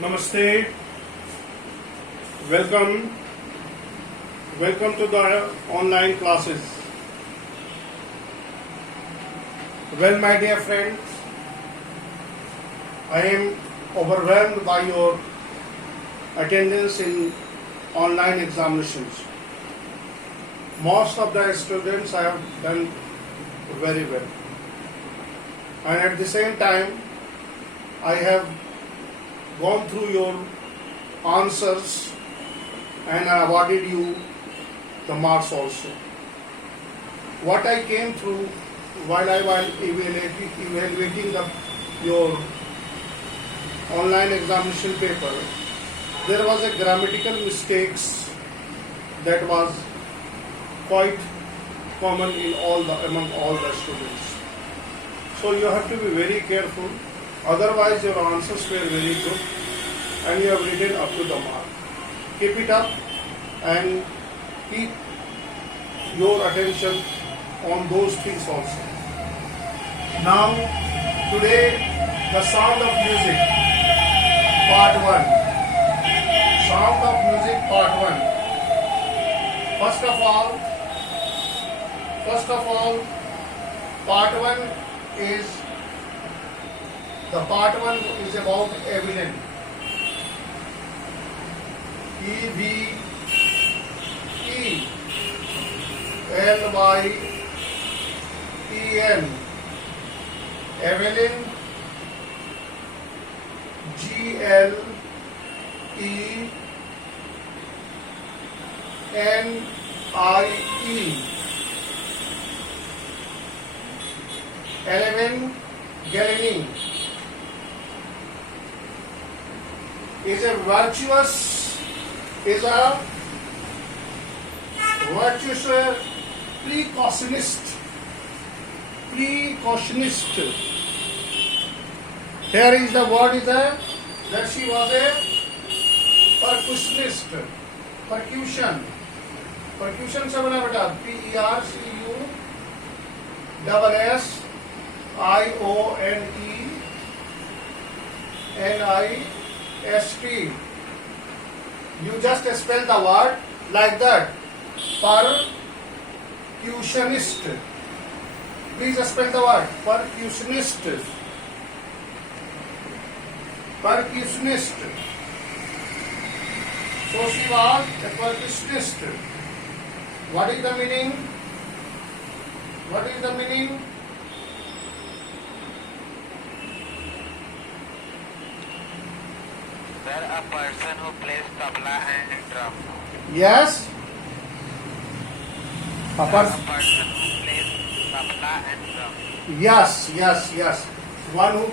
Namaste. Welcome. Welcome to the online classes. Well, my dear friends, I am overwhelmed by your attendance in online examinations. Most of the students have done very well. And at the same time, I have gone through your answers and I awarded you the marks also. What I came through while I was evaluating your online examination paper, there was a grammatical mistakes that was quite common in among all the students. So you have to be very careful. Otherwise, your answers were very good and you have written up to the mark. Keep it up and keep your attention on those things also. Now, today, the sound of music, part 1. Sound of music, part 1. First of all, part 1 is about evident. EVELYEN. Evelyn. GLENIE. 11. Galening is a virtuous precautionist. Here is the word that she was a percussionist. Percussion से बना बेटा PERCUSSIONENIST. You just spell the word like that. Percussionist. Please spell the word percussionist. Percussionist. So she was a percussionist. What is the meaning? Sir, a person who plays tabla and drum. Yes. A person who plays tabla and drum. Yes. One who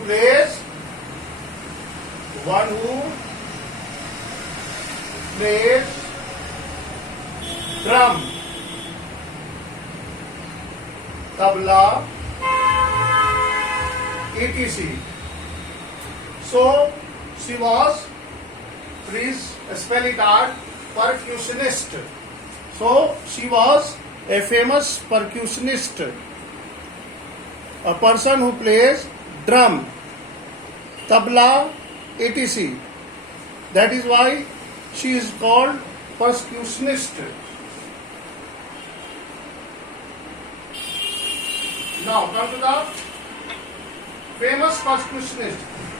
plays drum, tabla, etc. So she was, please spell it out, percussionist. So she was a famous percussionist, a person who plays drum, tabla, etc. That is why she is called percussionist. Now come to the famous percussionist.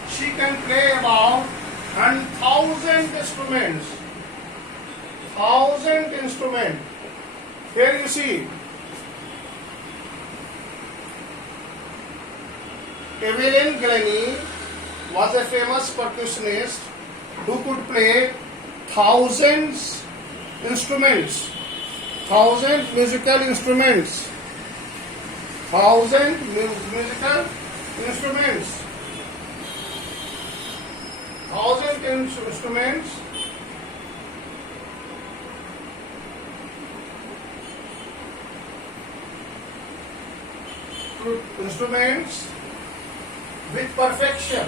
She can play about 1,000 instruments. 1,000 instruments. Here you see. Evelyn Glennie was a famous percussionist who could play thousands instruments. 1,000 musical instruments. 1,000 musical instruments. 1,000 instruments. Instruments with perfection.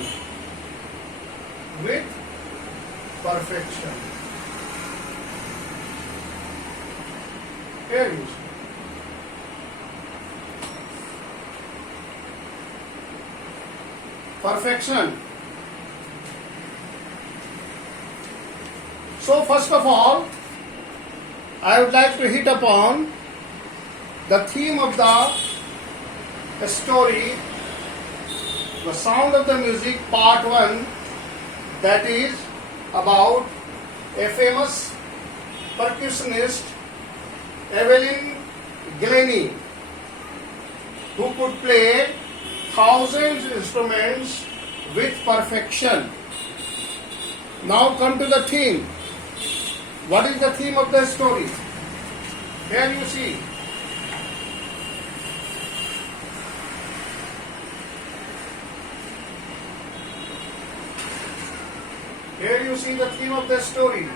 Here you see. Perfection. So first of all, I would like to hit upon the theme of the story, the sound of the music, part 1, that is about a famous percussionist, Evelyn Glennie, who could play thousands of instruments with perfection. Now come to the theme. What is the theme of the story? Here you see. Here you see the theme of the story.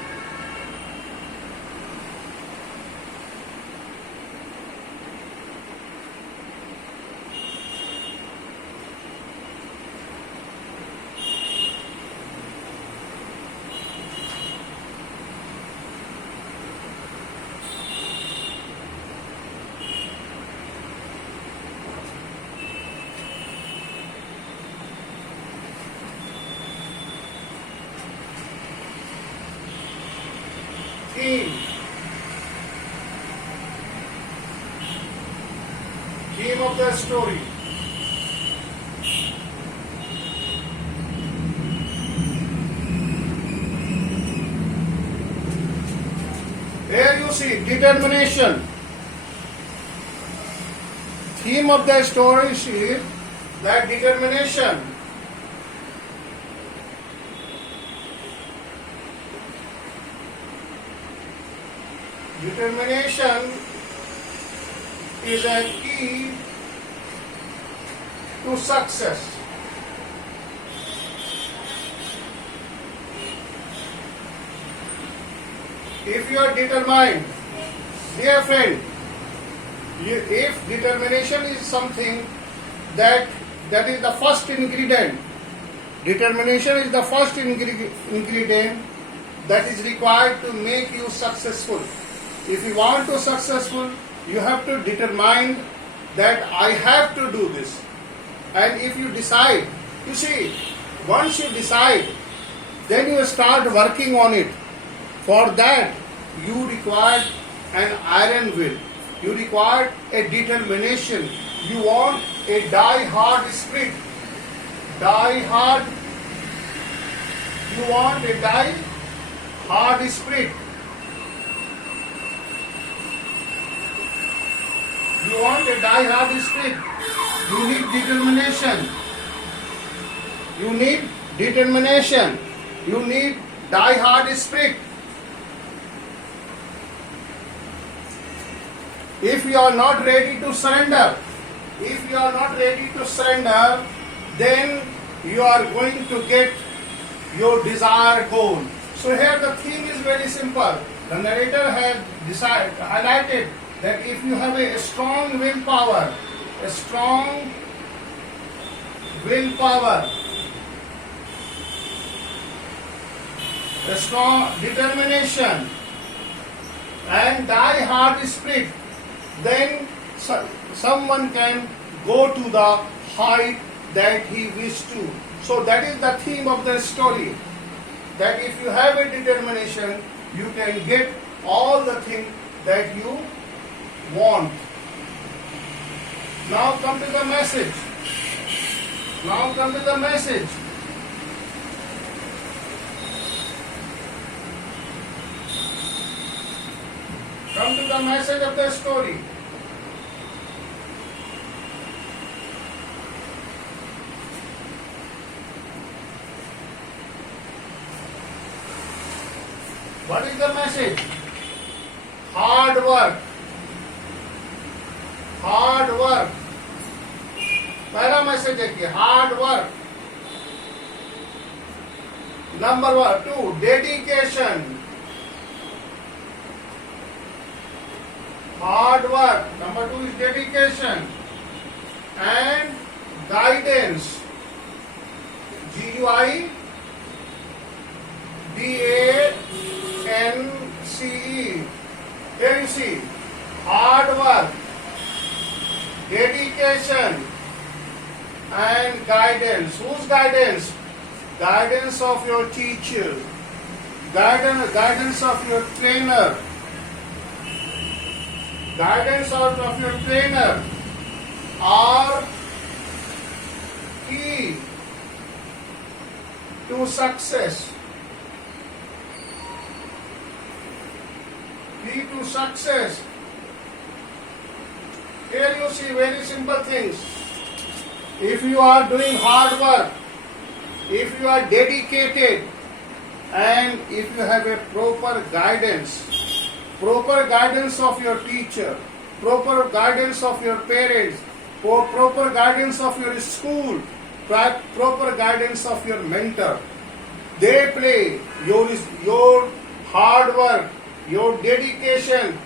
Theme. Theme of the story. Here you see determination. Theme of the story is that determination. Determination is a key to success. If you are determined, dear friend, if determination is something that is the first ingredient, determination is the first ingredient that is required to make you successful. If you want to successful, you have to determine that I have to do this. And if you decide, you see, once you decide, then you start working on it. For that, you require an iron will. You require a determination. You want a die-hard spirit. Die-hard. You want a die-hard spirit. You want a die-hard spirit. You need determination. You need determination. You need die-hard spirit. If you are not ready to surrender, then you are going to get your desired goal. So here the theme is very simple. The narrator has highlighted that if you have a strong willpower, a strong determination, and die-hard spirit, then someone can go to the height that he wished to. So that is the theme of the story. That if you have a determination, you can get all the things that you want. Now come to the message. Come to the message of the story. What is the message? Hard work. पहला message है कि hard work. Number 2, dedication. Hard work. Number 2 is dedication. And guidance. GUIDANCE. Here you see, hard work, dedication, and guidance. Whose guidance? Guidance of your teacher. guidance of your trainer, are key to success. Key to success. Here you see very simple things. If you are doing hard work, if you are dedicated, and if you have a proper guidance of your teacher, proper guidance of your parents, proper guidance of your school, proper guidance of your mentor, they play your hard work, your dedication,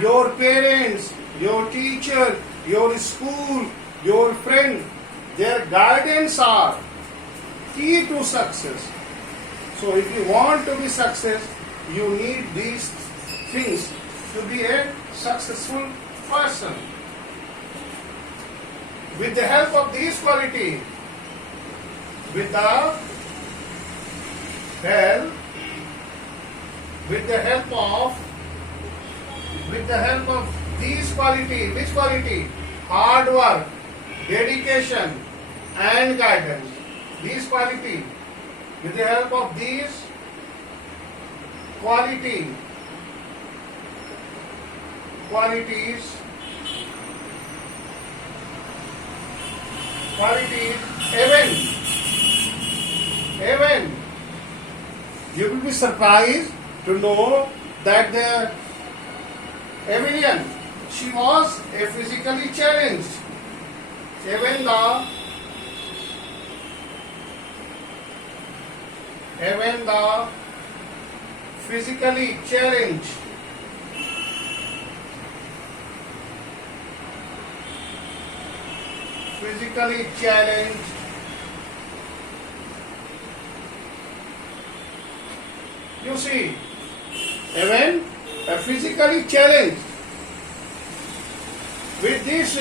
your parents, your teacher, your school, your friend, their guidance are key to success. So if you want to be success, you need these things to be a successful person. With the help of these qualities, with the help of these qualities, which quality? Hard work, dedication, and guidance. These qualities, with the help of these qualities, even you will be surprised to know that the Evelyn, she was a physically challenged. Even the physically challenged, you see, even a physically challenged, with this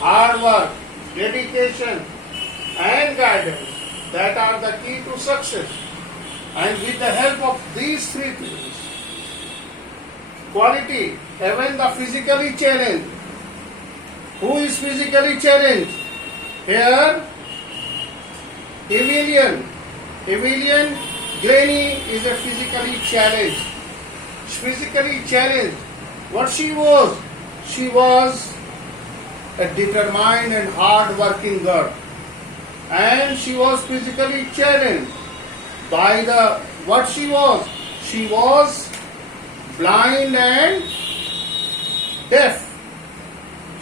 hard work, dedication, and guidance, that are the key to success. And with the help of these three things, quality, even the physically challenged. Who is physically challenged? Here, Evelyn Granny is a physically challenged. What she was? She was a determined and hard-working girl. And she was physically challenged by what she was? She was blind and deaf.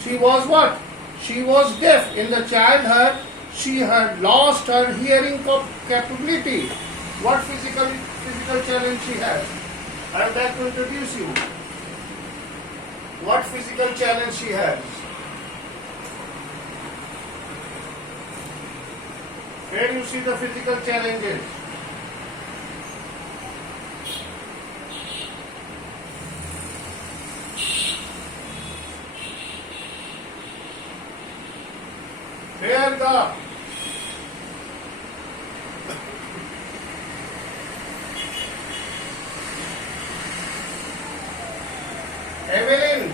She was what? She was deaf. In the childhood, she had lost her hearing capability. What physical challenge she has? I would like to introduce you. What physical challenge she has? Here you see the physical challenges. Here the Evelyn,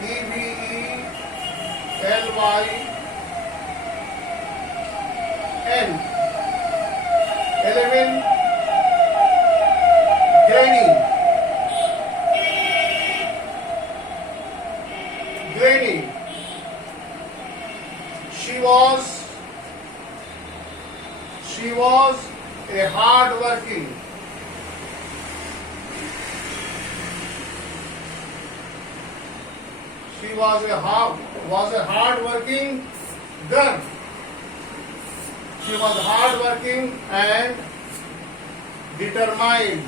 EVELYN, Evelyn Granny. She was a hard-working. She was a hard-working girl. She was hard-working and determined.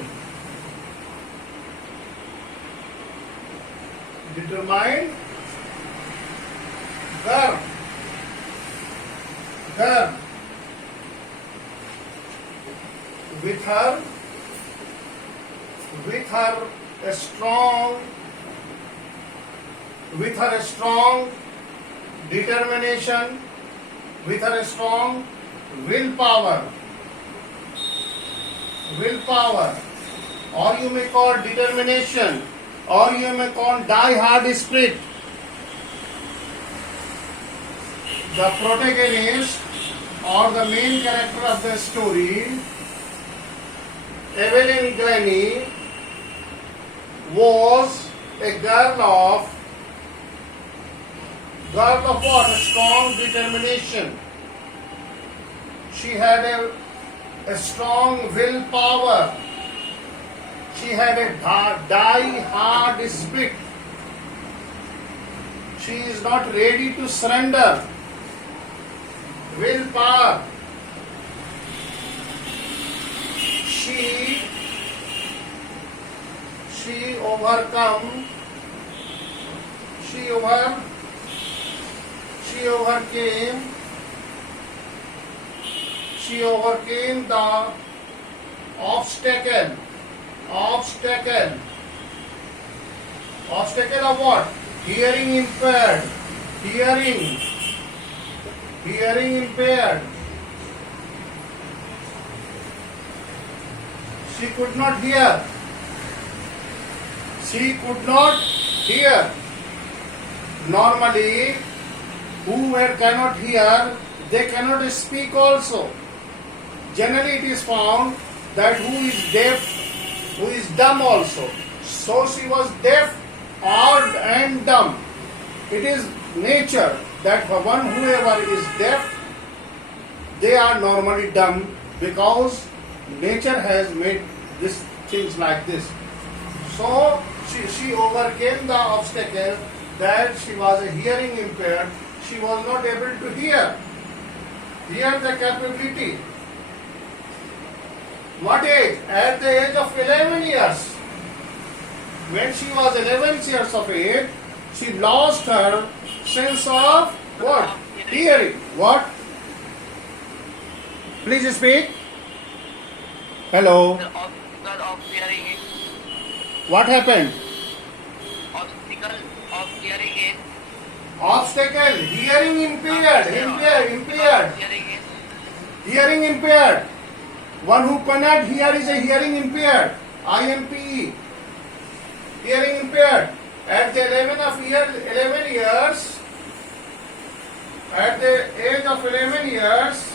Girl. With her strong determination, with her strong willpower, willpower, or you may call determination, or you may call die-hard spirit. The protagonist or the main character of the story, Evelyn Glennie, was a girl of what? A strong determination. She had a strong willpower. She had a die-hard spirit. She is not ready to surrender. Willpower. She overcame the obstacle of what? Hearing impaired. She could not hear. Normally, whoever cannot hear, they cannot speak also. Generally, it is found that who is deaf, who is dumb also. So she was deaf and dumb. It is nature that whoever is deaf, they are normally dumb, because nature has made these things like this. So she overcame the obstacle that she was hearing impaired. She was not able to hear the capability. What age? At the age of 11 years. When she was 11 years of age, she lost her sense of what? Hearing. What? Please speak. Hello. The obstacle of hearing is. What happened? Obstacle of hearing is. Obstacle. Hearing impaired. Hearing impaired. One who cannot hear is a hearing impaired. IMPE. Hearing impaired. At the 11 years, at the age of 11 years,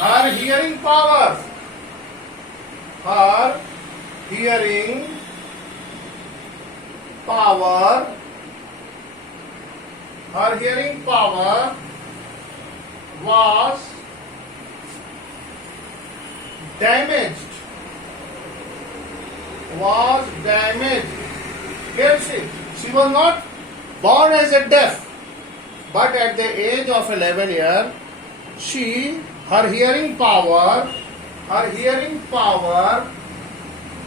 her hearing power was damaged. Here she was not born as a deaf, but at the age of 11 years, her hearing power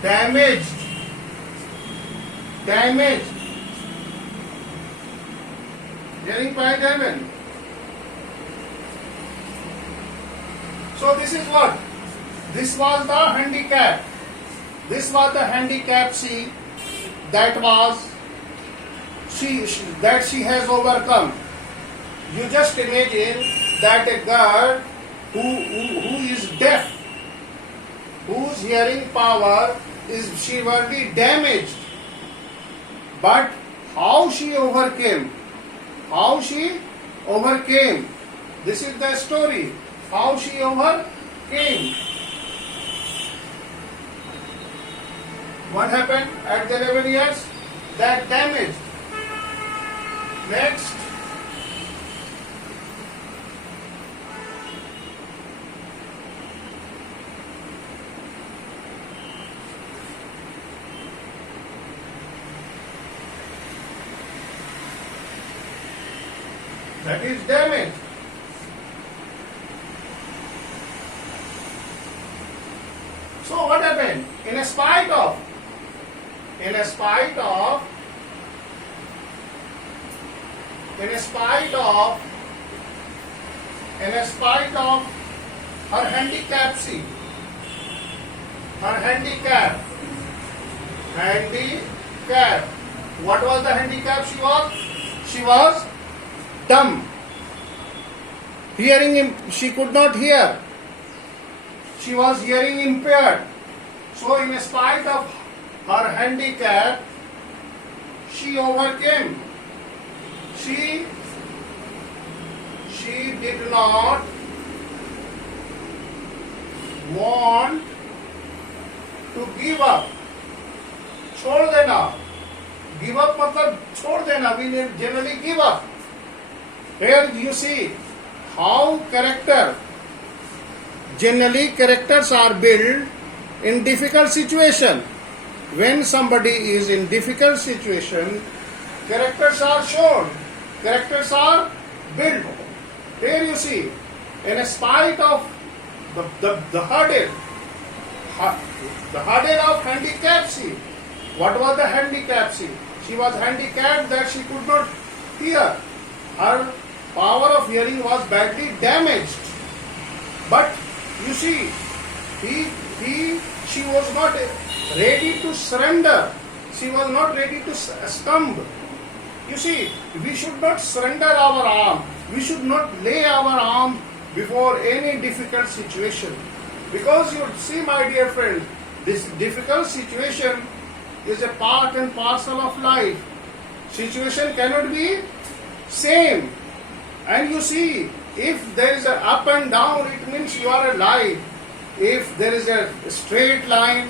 damaged. Hearing power damaged. So this is what? This was the handicap. This was the handicap that she has overcome. You just imagine that a girl who is deaf, whose hearing power is severely damaged, but how she overcame. This is the story. How she overcame. What happened at the 11 years? That damaged. Next. That is damaged. So what happened? In spite of her handicap, what was the handicap she was? She was dumb. She could not hear. she was hearing impaired. So in spite of her handicap, she overcame. She did not want to give up. छोड़ देना. Give up मतलब छोड़ देना. We generally give up. Here you see how generally characters are built in difficult situation. When somebody is in difficult situation, characters are shown, characters are built. Here you see, in spite of the hurdle of handicap, what was the handicap? She was handicapped that she could not hear. Her power of hearing was badly damaged. But you see, she was not ready to surrender. She was not ready to succumb. You see, we should not surrender our arm. We should not lay our arm before any difficult situation. Because you see, my dear friend, this difficult situation is a part and parcel of life. Situation cannot be same. And you see, if there is an up and down, it means you are alive. If there is a straight line,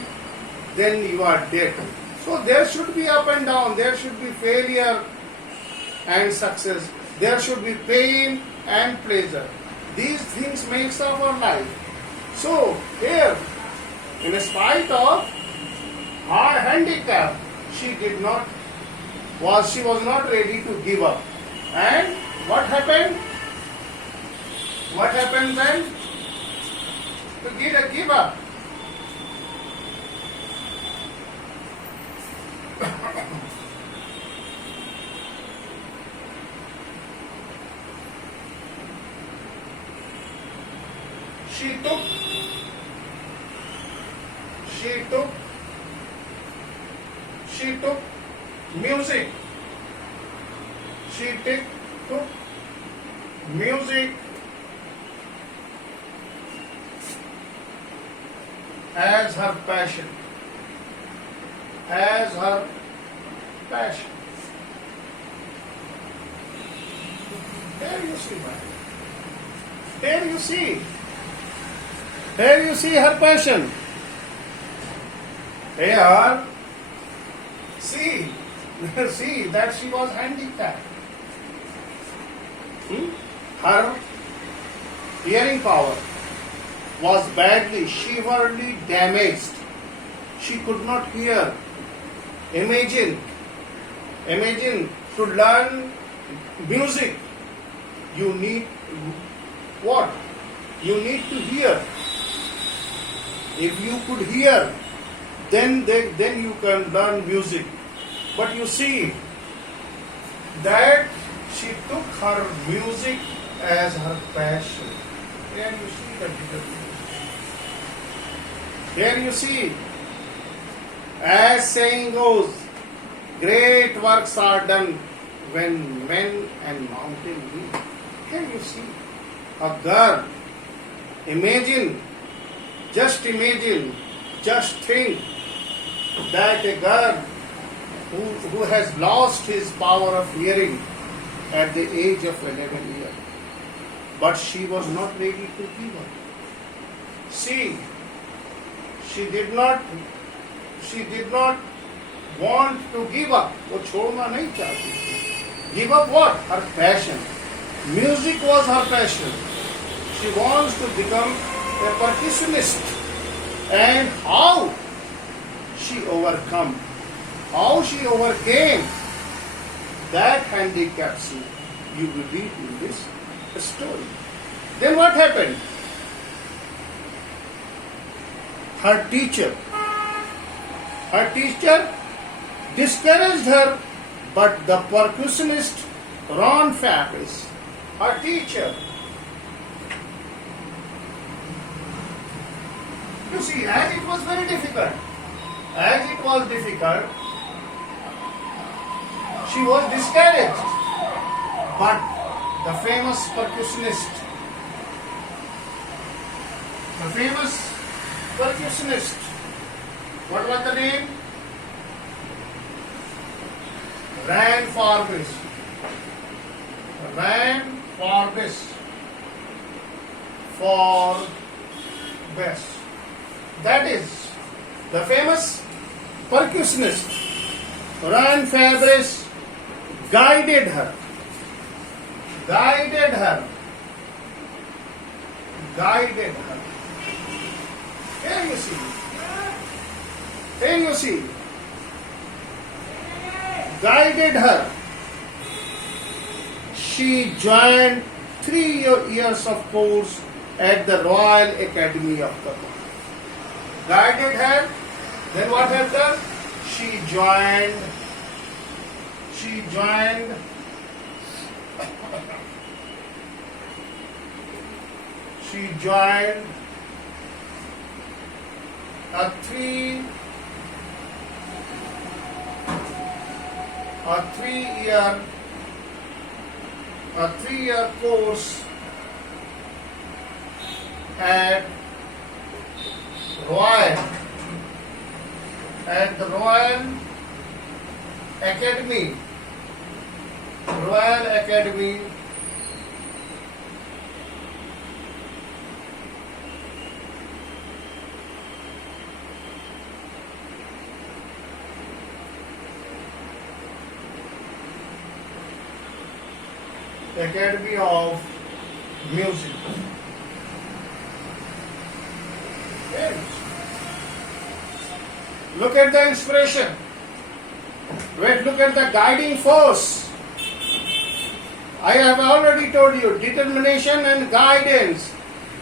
then you are dead. So there should be up and down. There should be failure and success. There should be pain and pleasure. These things makes up our life. So here, in spite of her handicap, she was not ready to give up. And what happened? What happened then? To give up. She took music. She took music as her passion. As her passion. Here you see, man. Here you see. Here you see her passion. Here, see that she was handicapped. Her hearing power was badly, severely damaged. She could not hear. Imagine to learn music. You need what? You need to hear. If you could hear, then you can learn music. But you see that she took her music as her passion. Here you see the difference. Here you see, as saying goes, great works are done when men and mountain meet. Here you see a girl. Just think that a girl who has lost his power of hearing at the age of 11 years, but she was not ready to give up. See, she did not want to give up. वो छोड़ना नहीं चाहती थी. Give up what? Her passion. Music was her passion. She wants to become a percussionist. And how she overcame that handicap, you will read in this story. Then what happened? Her teacher discouraged her, but the percussionist Ron Fabrice, her teacher, you see, as it was very difficult, she was discouraged. But the famous percussionist percussionist. What was the name? Ran Forbes. Ran Forbes. Forbes. That is the famous percussionist. Ran Forbes guided her. Guided her. Guided her. Here you see. Here you see. Guided her. She joined 3 years of course at the Royal Academy of Tabla. Guided her. Then what happened? She joined a 3-year course at the Royal Academy of Music. Yes. Look at the inspiration. Wait, look at the guiding force. I have already told you, determination and guidance.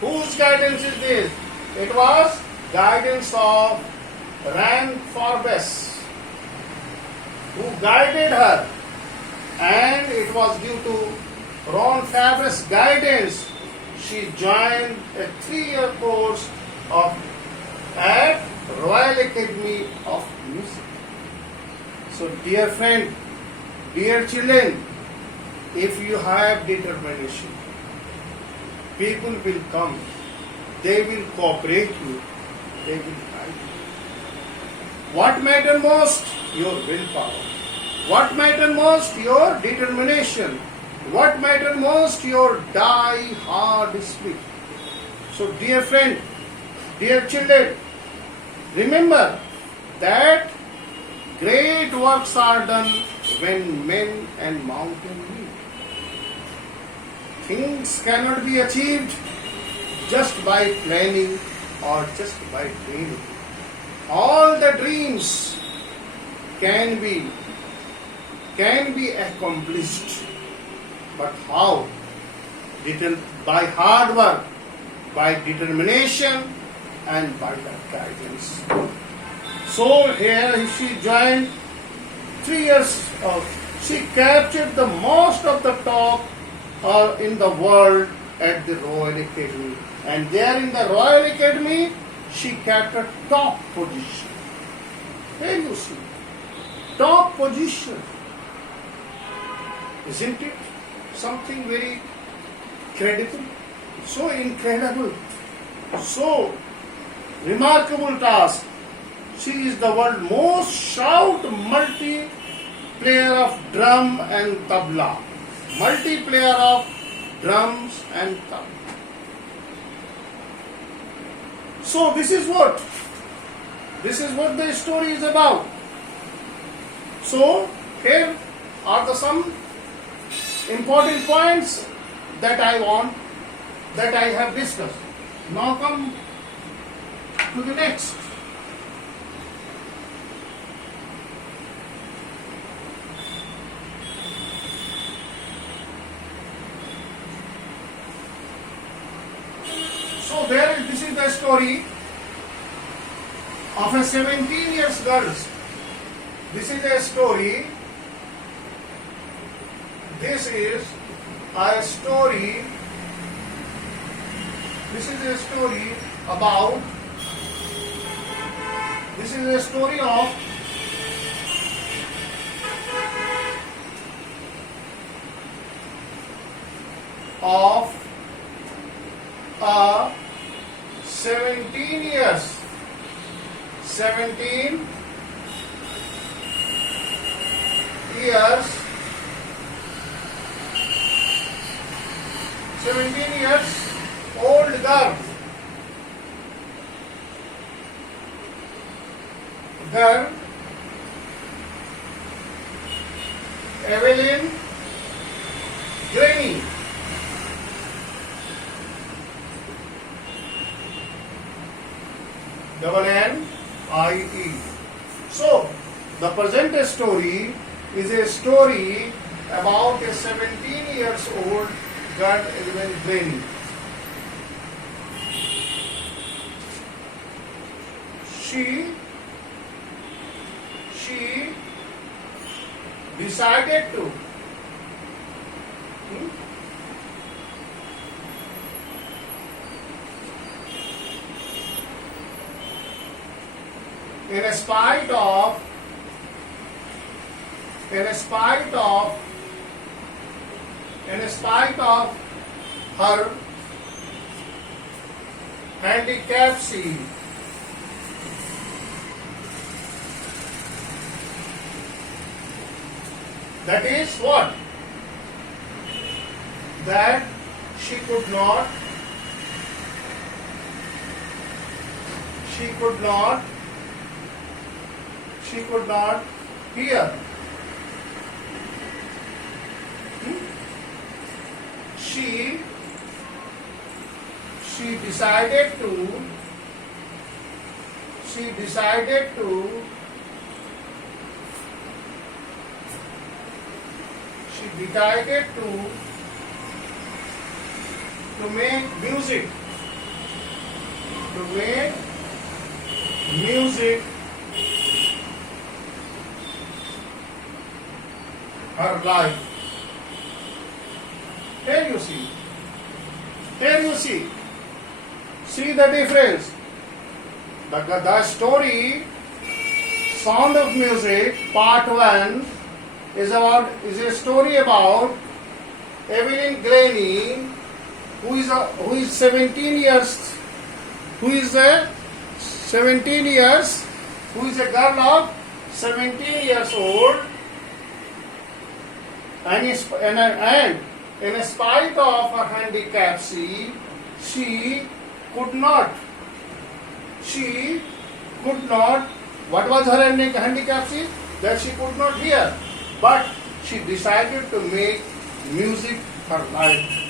Whose guidance is this? It was guidance of Ran Forbes, who guided her, and it was due to Ron Forbes' guidance she joined a 3-year course at Royal Academy of Music. So dear friend, dear children, if you have determination, people will come, they will cooperate you, they will guide you. What matters most? Your willpower. What matters most? Your determination. What matters most? Your die-hard spirit. So dear friend, dear children, remember that great works are done when men and mountains meet. Things cannot be achieved just by planning or just by dreaming. All the dreams can be accomplished, but how? By hard work, by determination, and by the guidance. So here she joined 3 years of. She captured the most of the top in the world at the Royal Academy, and there in the Royal Academy she kept a top position. Here you see, top position. Isn't it something very credible? So incredible, so remarkable task. She is the world's most shout multi-player of drum and tabla. Multi-player of drums and tabla. So this is what the story is about. So here are some important points that I have discussed. Now come to the next. So this is the story of a 17 years girl. This is a story. This is a story. This is a story about. This is a story of a 17 years 17 years 17 years old girl Evelyn Graney. N-I-E. So, the present story is a story about a 17 years old girl, Evelyn Graney. She decided to in spite of her handicap, that is what? That she could not hear. She decided to make music her life. Here you see the difference. The story Sound of Music Part 1 is a story about Evelyn Graney, who is a girl of 17 years old, and in spite of her handicap, she could not. What was her handicap? That she could not hear, but she decided to make music her life.